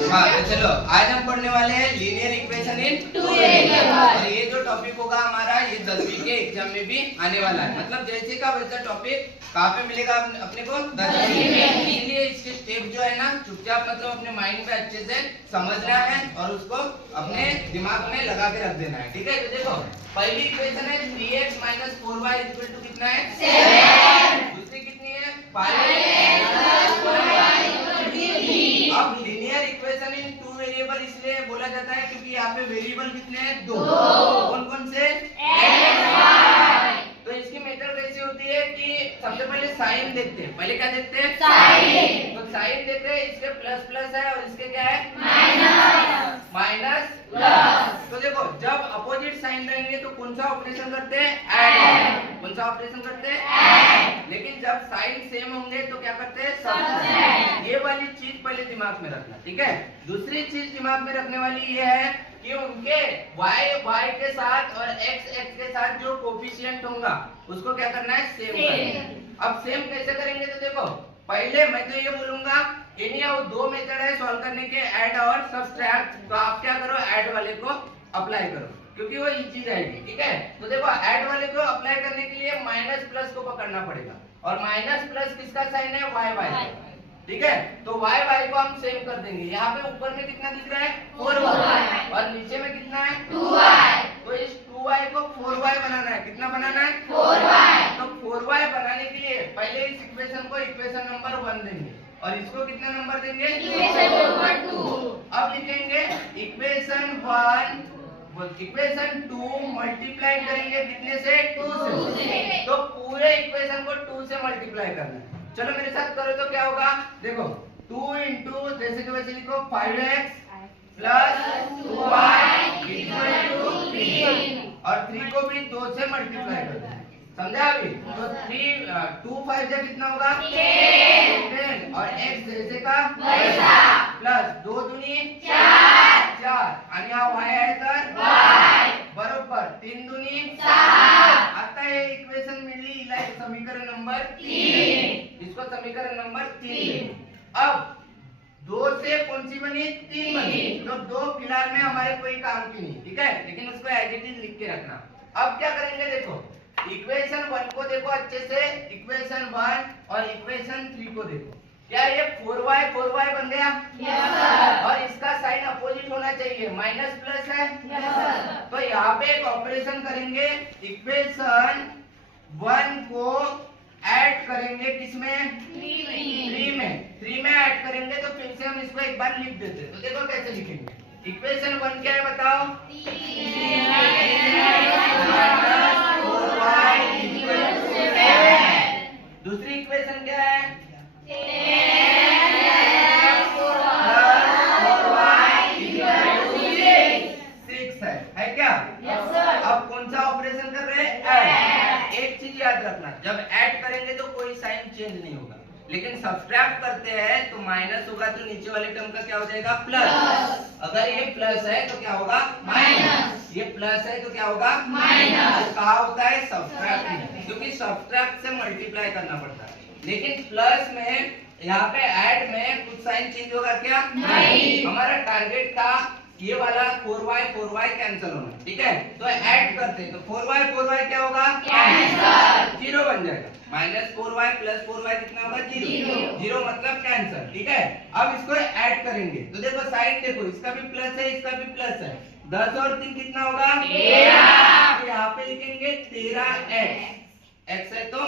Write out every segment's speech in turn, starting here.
हाँ तो चलो आज हम पढ़ने वाले हैं linear equation in two variable. और ये जो टॉपिक होगा हमारा ये 10वीं के एग्जाम में भी आने वाला है। मतलब जैसे का वैसा टॉपिक कहाँ पे मिलेगा अपने को 10वीं में। इसलिए इसके स्टेप जो है ना चुपचाप मतलब अपने माइंड पे अच्छे से समझना है और उसको अपने दिमाग में लगा के रख देना है। ठीक है तो देखो पहली इक्वेशन है 3x - 4y = कितना है 7। दूसरी कितनी है 5x + 4y = 3। अब linear equation in two variable इसलिए बोला जाता है क्योंकि यहाँ पे वेरिएबल कितने हैं 2। कौन कौन से x y। तो इसकी मेथड कैसी होती है कि सबसे पहले साइन देखते हैं। पहले क्या देखते हैं साइन। तो साइन देखते हैं इसके प्लस प्लस है और इसके क्या है माइनस प्लस। तो देखो जब अपोजिट साइन रहेंगे तो कौन सा ऑपरेशन करते हैं ऐड। कौन सा ऑपरेशन करते हैं ऐड। लेकिन जब साइन सेम होंगे तो क्या करते हैं सब्ट्रैक्ट। ये वाली चीज पहले दिमाग में रखना। ठीक है दूसरी चीज दिमाग में रखने वाली ये है कि उनके y के साथ और x के साथ जो कोफिशिएंट होगा उसको क्या करना है सेम करना। अब सेम कैसे करेंगे तो देखो पहले मैं तो ये बोलूंगा वो दो मेथड है सॉल्व करने के ऐड और सब्ट्रैक्ट। तो आप क्या करो ऐड वाले को अप्लाई करो क्योंकि वो इजी रहेगी। ठीक है तो देखो ऐड वाले को अप्लाई करने के लिए माइनस प्लस को पकड़ना पड़ेगा और माइनस प्लस किसका साइन है y। ठीक है तो y को हम सेम कर देंगे। यहाँ पे ऊपर में कितना दिख रहा है 4y और नीचे में कितना है 2y। तो इस 2y को 4y बनाना है। कितना बनाना है 4y। तो 4y बनाने के लिए पहले इस इक्वेशन को इक्वेशन नंबर 1 देंगे और इसको कितना नंबर देंगे इक्वेशन नंबर 2। अब लिखेंगे इक्वेशन 2 मल्टीप्लाई करेंगे कितने से 2 से। तो पूरे इक्वेशन को 2 से मल्टीप्लाई करना है। चलो मेरे साथ करो तो क्या होगा देखो 2 इंटू जैसे कि वैसे लिखो 5x + 2y = 3 और 3 को भी 2 से मल्टीप्लाई कर दो। समझा अभी। तो 2 5 से कितना होगा 10 और x जैसे का वैसा प्लस 2 दूनी 4 आणि हा y आहे तर y बरोबर 3 दूनी 7। आता हे इक्वेशन मिली इला समीकरण नंबर 3। इसको समीकरण नंबर 3। अब 2 से कौन सी बनी 3 बनी। तो 2 फिलहाल में हमारे कोई काम की नहीं। ठीक है लेकिन उसको एज इट इज लिख के रखना। अब क्या करेंगे देखो इक्वेशन 1 को देखो अच्छे से इक्वेशन 1 और इक्वेशन 3 को देखो। क्या ये 4y बन गया yes, sir। और इसका साइन अपोजिट होना चाहिए माइनस प्लस है yes, sir। तो यहाँ पे एक ऑपरेशन करेंगे इक्वेशन 1 को ऐड करेंगे किसमें 3 में ऐड करेंगे। तो फिर से हम इसको एक बार लिख देते हैं। तो देखो कैसे लिखेंगे इक्वेशन 1 क्या है बताओ 4y = 7। दूसरी इक्वेशन क्या है 10x + 4y = 6 है क्या yes, sir। अब कौन सा ऑपरेशन कर रहे हैं ऐड। एक चीज याद रखना जब ऐड करेंगे तो कोई साइन चेंज नहीं होगा लेकिन सब्ट्रैक्ट करते हैं तो माइनस होगा तो नीचे वाले टर्म का क्या हो जाएगा प्लस। अगर ये प्लस है तो क्या होगा माइनस। ये प्लस है तो क्या होगा माइनस। कहा होता है सब्ट्रैक्ट में क्योंकि सब्ट्रैक्ट से मल्टीप्लाई करना पड़ता है। लेकिन प्लस में यहाँ पे ऐड में कुछ साइन चेंज होगा क्या नहीं। हमारा टारगेट था ये वाला 4y कैंसिल होना। ठीक है तो ऐड करते हैं तो 4y क्या होगा कैंसिल 0 बन जाएगा। -4y + 4y कितना होगा 0 मतलब कैंसिल। ठीक है अब इसको ऐड करेंगे तो देखो साइड देखो इसका भी प्लस है इसका भी प्लस है 10 और 3 कितना होगा 13। तो यहाँ पे लिखेंगे 13x है तो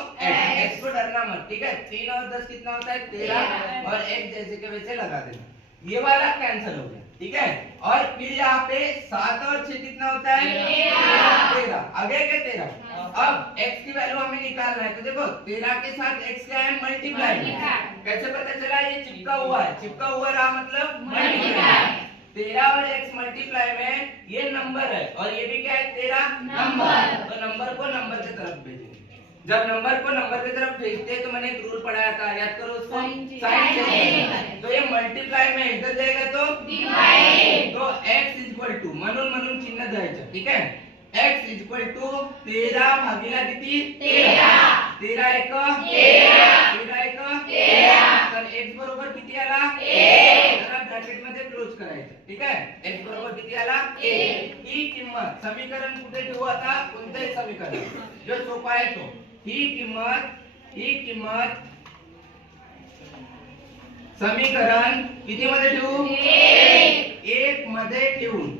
x को डरना मत। ठीक है 3 और 10 कितना होता है 13 और x जैसे के वैसे लगा देना। ये वाला कैंसिल हो गया। ठीक है और फिर यहाँ पे 7 और 6 कितना होता है 13 आगे के 13। अब x की वैल्यू हमें निकालना है। तो देखो 13 के साथ x क्या है मल्टीप्लाई। कैसे पता चला ये चिपका हुआ रहा मतलब मल्टीप्लाई। 13 और x मल्टीप्लाई में ये नंबर है और ये भी क्या है 13 नंबर। तो नंबर को नंबर की तरफ भेजेंगे। जब नंबर को नंबर की तरफ भेजते हैं तो मैंने एक रूल पढ़ाया था याद करो उसको साइन चेंज। तो ये मल्टीप्लाई में इधर जाएगा तो डिवाइड। तो x = म्हणून चिन्ह द्यायचं। ठीक है x = 13 भागीला किती 13 13 1 13 तर x बरोबर किती आला 1। जरा ब्रॅकेट मध्ये मध्ये क्लोज करायचं. ठीक आहे. x बरोबर किती आला 1. ही किंमत समीकरण कुठे ठेवू आता कोणतेही समीकरण जो सोपा आहे तो ही किंमत समीकरण किती मध्ये ठेवू 1 मध्ये ठेवून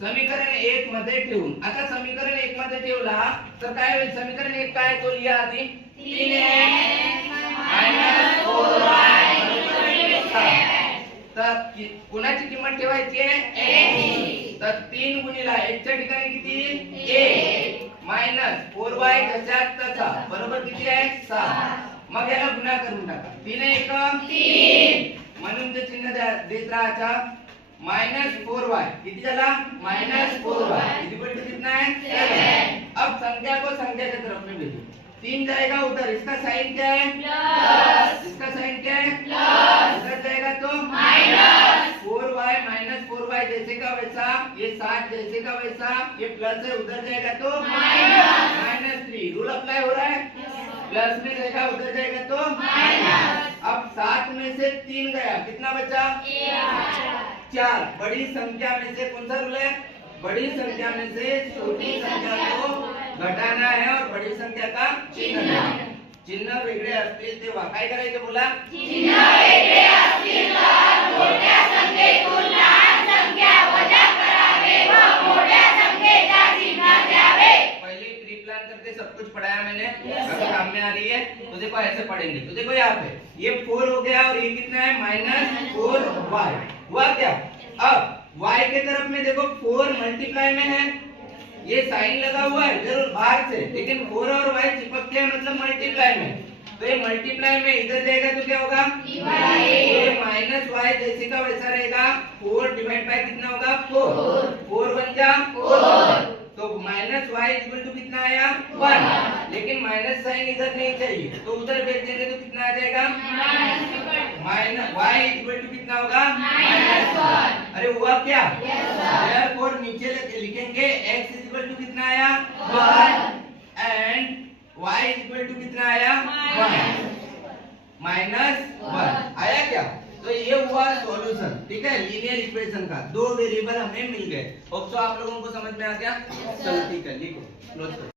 समीकरण 1 मध्ये ठेवून. आता समीकरण 1 मध्ये ठेवला तर काय होईल समीकरण 1 काय तो लिहा आधी 3x - 4y. तर कोणाची किंमत ठेवायची आहे तर 3 गुणिला 1 च्या ठिकाणी किती 1 मायनस 4y जशात तसा बरोबर किती आहे 6. मग याला गुणा करून टाका 3 1 3 म्हणून ते चिन्ह देत राहायचा -4y किती झाला -4y इक्वल टू कितना है 7. अब संख्या को संख्या की तरफ में भेजो 3 जाएगा उधर इसका साइन क्या है प्लस इसका साइन क्या है प्लस उधर जाएगा तो -4y -4y जैसे का वैसा ये 7 जैसे का वैसा ये प्लस है उधर जाएगा तो -3 रूल अप्लाई हो रहा है प्लस में जाएगा उधर जाएगा तो अब 7 में से 3 गया कितना बचा 4. बड़ी संख्या में से कौन सा रूल है बड़ी संख्या में से छोटी संख्या को घटाना है और बड़ी संख्या का चिन्ह वेगळे असतील तेव्हा काय करायचं बोला चिन्ह वेगळे असतील तर मोठ्या संख्येतून लहान संख्या वजा करावे व मोठ्या संख्येचा चिन्ह द्यावे. पहले प्री प्लान करके सब कुछ पढ़ाया मैंने अगर काम में आ रही है तो देखो ऐसे पढ़ेंगे. तो देखो यहाँ पे ये 4 हो गया और ये कितना है -4y हुआ क्या. अब y के तरफ में देखो 4 मल्टीप्लाई में है ये साइन लगा हुआ है जरूर बाहर से लेकिन 4 और y चिपक के मतलब मल्टीप्लाई में तो ये मल्टीप्लाई में इधर जाएगा तो क्या होगा ये -y जैसे का वैसा रहेगा 4 डिवाइड बाय कितना होगा 4 बन जा 4 तो -y इक्वल टू कितना आया 1 लेकिन माइनस साइन इधर नहीं चाहिए तो उधर भेज देंगे तो कितना आ जाएगा y इक्वल टू कितना होगा -1. अरे हुआ क्या therefore नीचे लिखेंगे x इक्वल टू कितना आया 1 एंड y इक्वल टू कितना आया 1 -1 आया क्या. तो ये हुआ सॉल्यूशन. ठीक है लीनियर इक्वेशन का 2 वेरिएबल हमें मिल गए. होप सो आप लोगों को समझ में आ गया. चलो ठीक है लिखो क्लोज करो.